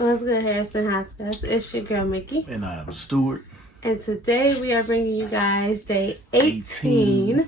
What's good, Harrison House? It's your girl, Mickey. And I'm Stuart. And today we are bringing you guys day 18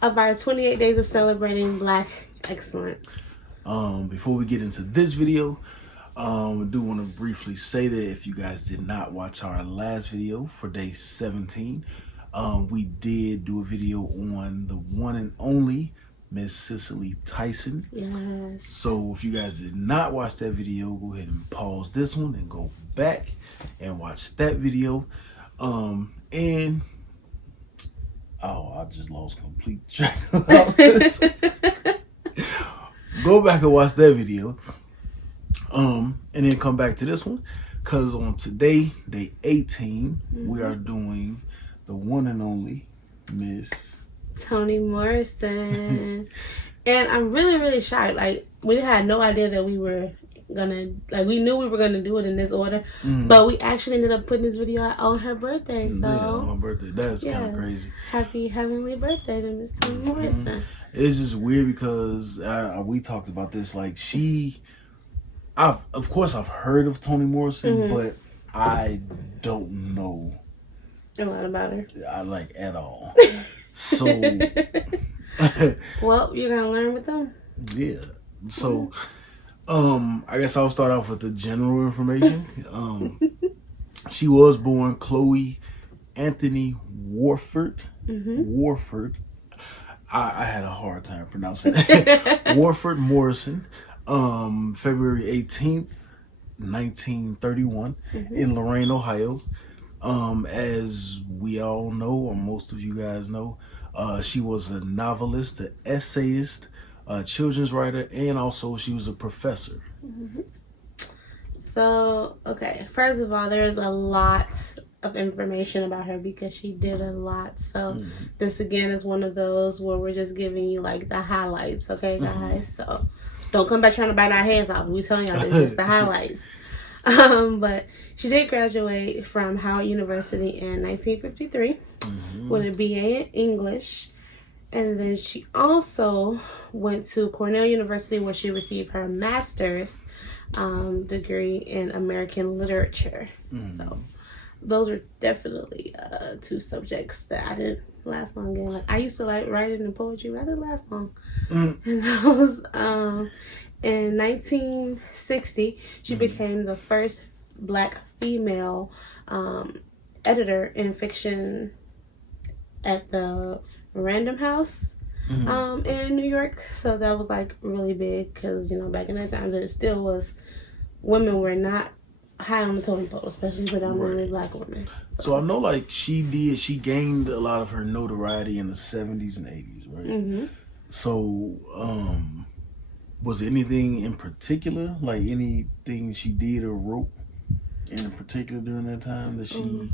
of our 28 days of celebrating Black excellence. Before we get into this video, I do want to briefly say that if you guys did not watch our last video for day 17, we did do a video on the one and only Miss Cicely Tyson. Yes. So if you guys did not watch that video, go ahead and pause this one and go back and watch that video. I just lost complete track of this. Go back and watch that video. And then come back to this one. Cause on today, day 18, we are doing the one and only Miss Toni Morrison. And I'm really shocked. Like, we had no idea that we were gonna, like, we knew we were gonna do it in this order, but we actually ended up putting this video out on her birthday. So yeah, on my birthday. That's kind of crazy. Happy heavenly birthday to Miss Toni Morrison. It's just weird because we talked about this. Like, of course I've heard of Toni Morrison, but I don't know a lot about her. I like at all. So, well, you're gonna learn with them. Yeah. So, I guess I'll start off with the general information. She was born Chloe Anthony Warford. Warford. I had a hard time pronouncing it. Warford Morrison. February 18th, 1931, in Lorain, Ohio. As we all know, or most of you guys know, she was a novelist, an essayist, a children's writer, and also she was a professor. So, okay, first of all, there's a lot of information about her because she did a lot. So this again is one of those where we're just giving you like the highlights, okay, guys? So don't come back trying to bite our heads off. We telling y'all this is the highlights. But she did graduate from Howard University in 1953 with a BA in English. And then she also went to Cornell University where she received her master's degree in American literature. So those are definitely two subjects that I didn't last long in. Like, I used to like writing and poetry, but I didn't last long. And that was in 1960, she became the first Black female editor in fiction at the Random House in New York. So that was like really big because, you know, back in that time it still was, women were not high on the totem pole, especially predominantly Black women. So I know, like, she gained a lot of her notoriety in the 70s and 80s, right? So was anything in particular, like anything she did or wrote in particular during that time that she...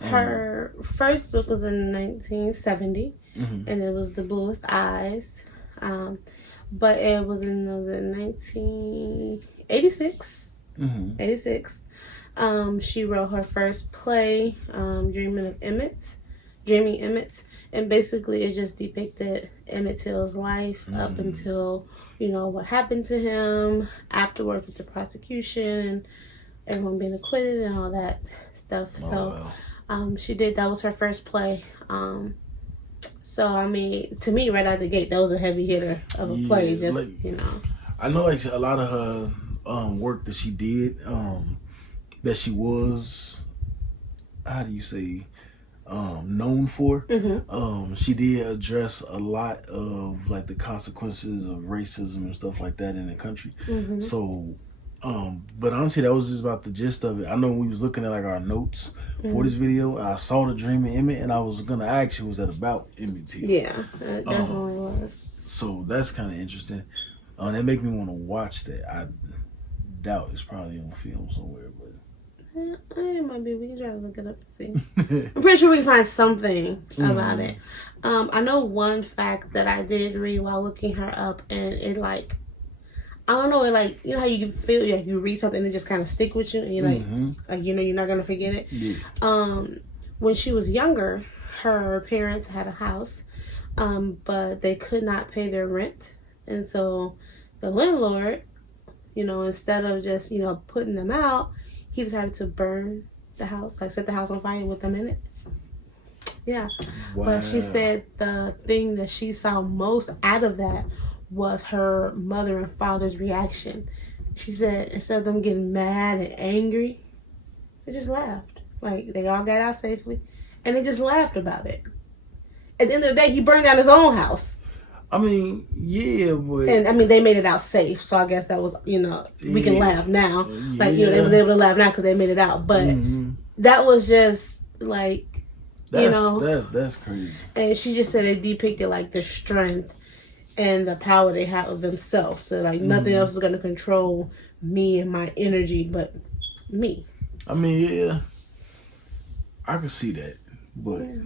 Her first book was in 1970, and it was The Bluest Eyes. But it was in 1986. 86. She wrote her first play, Dreaming Emmett. And basically it just depicted Emmett Till's life up until, you know, what happened to him afterwards with the prosecution and everyone being acquitted and all that stuff. She did, that was her first play. So, I mean, to me, right out the gate, that was a heavy hitter of a play, just, like, you know. I know, like, a lot of her work that she did, that she was, how do you say, known for. She did address a lot of, like, the consequences of racism and stuff like that in the country. So, but honestly, that was just about the gist of it. I know when we was looking at, like, our notes for this video, I saw the Dreaming Emmett, and I was gonna ask you, was that about Emmett Till? Yeah, it definitely was. So that's kind of interesting. That make me want to watch that. I doubt it's probably on film somewhere, but it might be. We can try to look it up and see. I'm pretty sure we can find something about it. I know one fact that I did read while looking her up, and it, like, I don't know, it, like, you know how you feel like you read something and it just kind of stick with you, and you're like, you know, you're not gonna forget it. When she was younger, her parents had a house, but they could not pay their rent, and so the landlord instead of just, putting them out, he decided to burn the house, like set the house on fire with them in it. Yeah. Wow. But she said the thing that she saw most out of that was her mother and father's reaction. She said instead of them getting mad and angry, they just laughed. Like, they all got out safely, and they just laughed about it. At the end of the day, he burned down his own house. I mean, yeah, but... And, they made it out safe, so I guess that was, we can laugh now. Yeah. Like, they was able to laugh now because they made it out. But that was just, like, That's crazy. And she just said it depicted, like, the strength and the power they have of themselves. So, like, nothing else is going to control me and my energy but me. I mean, yeah, I can see that, but... Yeah.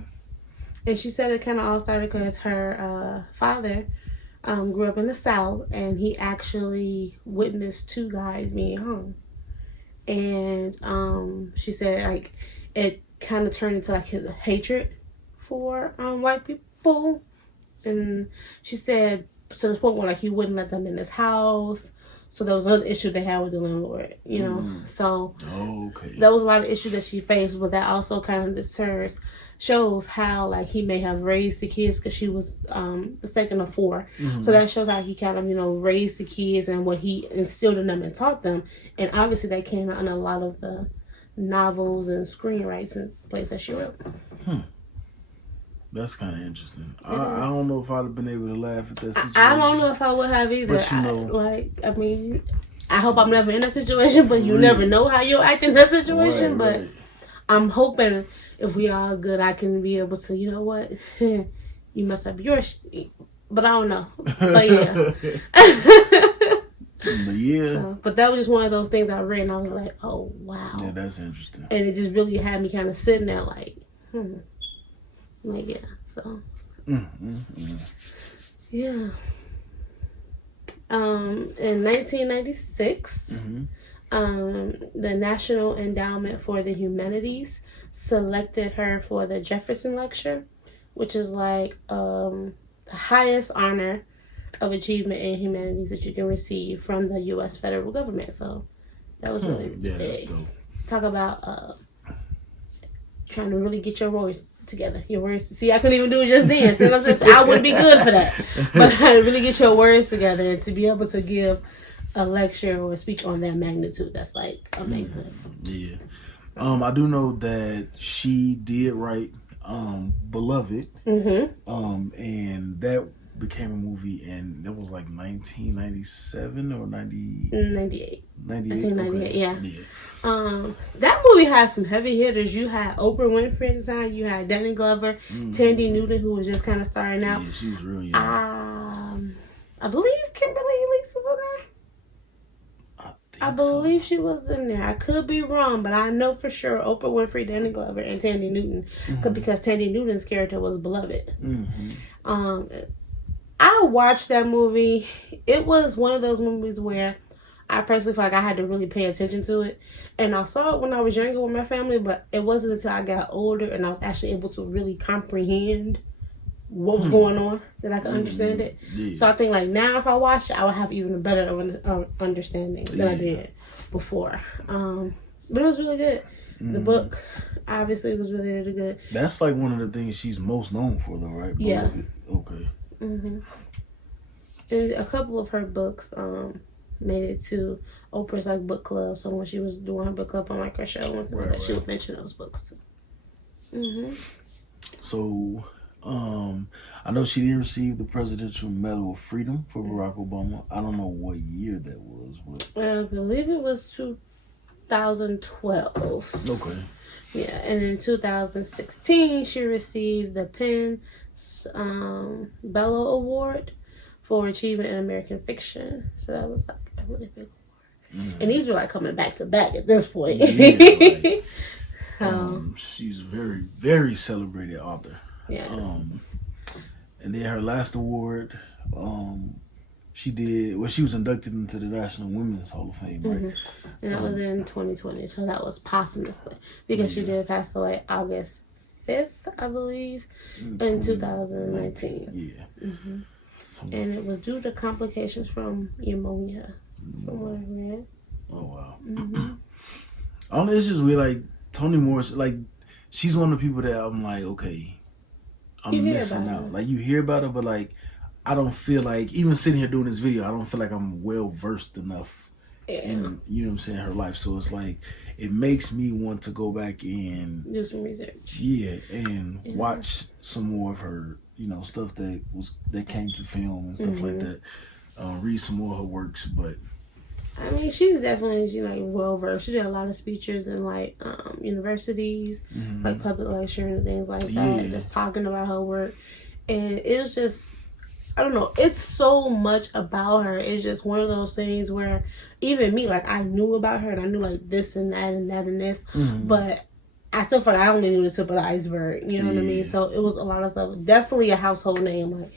And she said it kind of all started because her father grew up in the South, and he actually witnessed two guys being hung. And she said, like, it kind of turned into, like, his hatred for white people. And she said, to the point where, like, he wouldn't let them in his house. So there was another issue they had with the landlord, So there was a lot of issues that she faced, but that also kind of shows how, like, he may have raised the kids, because she was the second of four. So that shows how he kind of, raised the kids and what he instilled in them and taught them. And obviously that came out in a lot of the novels and screenwrites and plays that she wrote. That's kind of interesting. I don't know if I'd have been able to laugh at that situation. I don't know if I would have either. But I hope I'm never in that situation, but you never know how you'll act in that situation. But I'm hoping if we all good, I can be able to, you know what, you must have your shit. But I don't know. But yeah. But that was just one of those things I read, and I was like, oh, wow. Yeah, that's interesting. And it just really had me kind of sitting there like, Like, yeah, so. Yeah. In 1996, the National Endowment for the Humanities selected her for the Jefferson Lecture, which is like the highest honor of achievement in humanities that you can receive from the U.S. federal government. So that was really big. That's dope. Talk about trying to really get your words together. Your words. See, I couldn't even do it just then. So I wouldn't be good for that. But to really get your words together and to be able to give a lecture or a speech on that magnitude, that's like amazing. Yeah. I do know that she did write Beloved. And that became a movie, and it was like 1997 or 98. I think 98, yeah. That movie had some heavy hitters. You had Oprah Winfrey at the time. You had Danny Glover, Tandy Newton, who was just kind of starting out. Yeah, she was real young. I believe Kimberly Elise was in there. I believe she was in there. I could be wrong, but I know for sure Oprah Winfrey, Danny Glover, and Tandy Newton, because Tandy Newton's character was Beloved. I watched that movie. It was one of those movies where I personally feel like I had to really pay attention to it. And I saw it when I was younger with my family, but it wasn't until I got older and I was actually able to really comprehend what was going on that I could understand it. Yeah. So I think, like, now if I watch it, I would have even a better understanding than I did before. But it was really good. The book, obviously, was really, really good. That's like one of the things she's most known for, though, right? Yeah. Okay. And a couple of her books made it to Oprah's like book club. So when she was doing her book club on like her show, she would mention those books. So I know she did receive the Presidential Medal of Freedom for Barack Obama. I don't know what year that was, but I believe it was 2012. Okay. Yeah, and in 2016 she received the PEN Bellow Award for Achievement in American Fiction. So that was like a really big award. And these were like coming back to back at this point. Yeah, she's a very, very celebrated author. Yes. And then her last award, she was inducted into the National Women's Hall of Fame, right? And that was in 2020, so that was posthumously, because she did pass away August 5th, I believe, in 2019. Yeah. And it was due to complications from pneumonia. From what I read. Oh wow. Mm-hmm. It's just weird. Like Toni Morrison, like she's one of the people that I'm like, okay, I'm missing out. Like you hear about her, but like I don't feel like even sitting here doing this video, I don't feel like I'm well versed enough in, you know what I'm saying, her life. So it's like it makes me want to go back and do some research. Yeah, and watch some more of her, you know, stuff that came to film and stuff like that. Read some more of her works, but I mean, she's definitely like well versed. She did a lot of speeches in like universities, like public lecturing and things like that. Just talking about her work, and it was just, I don't know. It's so much about her. It's just one of those things where even me, like I knew about her and I knew like this and that and that and this, but I still feel like I only knew the tip of the iceberg. You know what I mean? So it was a lot of stuff. Definitely a household name. Like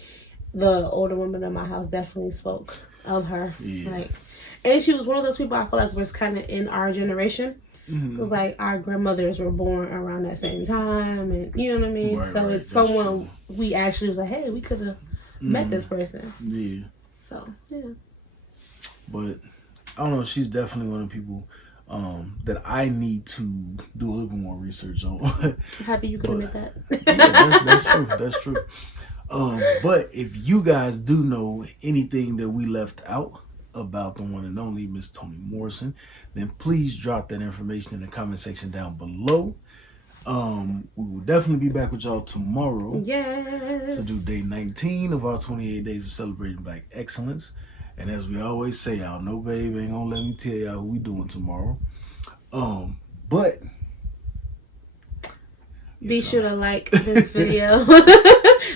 the older women in my house definitely spoke of her. Like. And she was one of those people I feel like was kind of in our generation. Because, like, our grandmothers were born around that same time. And, you know what I mean? Right, so it's someone we actually was like, hey, we could have met this person. Yeah. So, yeah. But, I don't know. She's definitely one of the people that I need to do a little bit more research on. I'm happy you could admit that. Yeah, that's true. That's true. But if you guys do know anything that we left out about the one and only Miss Toni Morrison, then please drop that information in the comment section down below. We will definitely be back with y'all tomorrow. Yes. To do day 19 of our 28 days of celebrating Black excellence. And as we always say, y'all know, babe, ain't gonna let me tell y'all who we doing tomorrow. But be sure to like this video.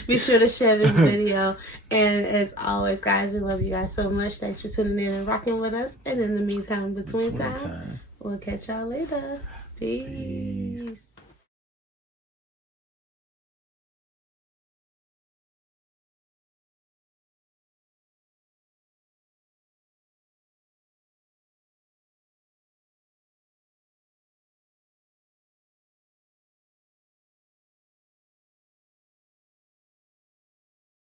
Be sure to share this video. And as always, guys, we love you guys so much. Thanks for tuning in and rocking with us. And in the meantime, between time, we'll catch y'all later. Peace.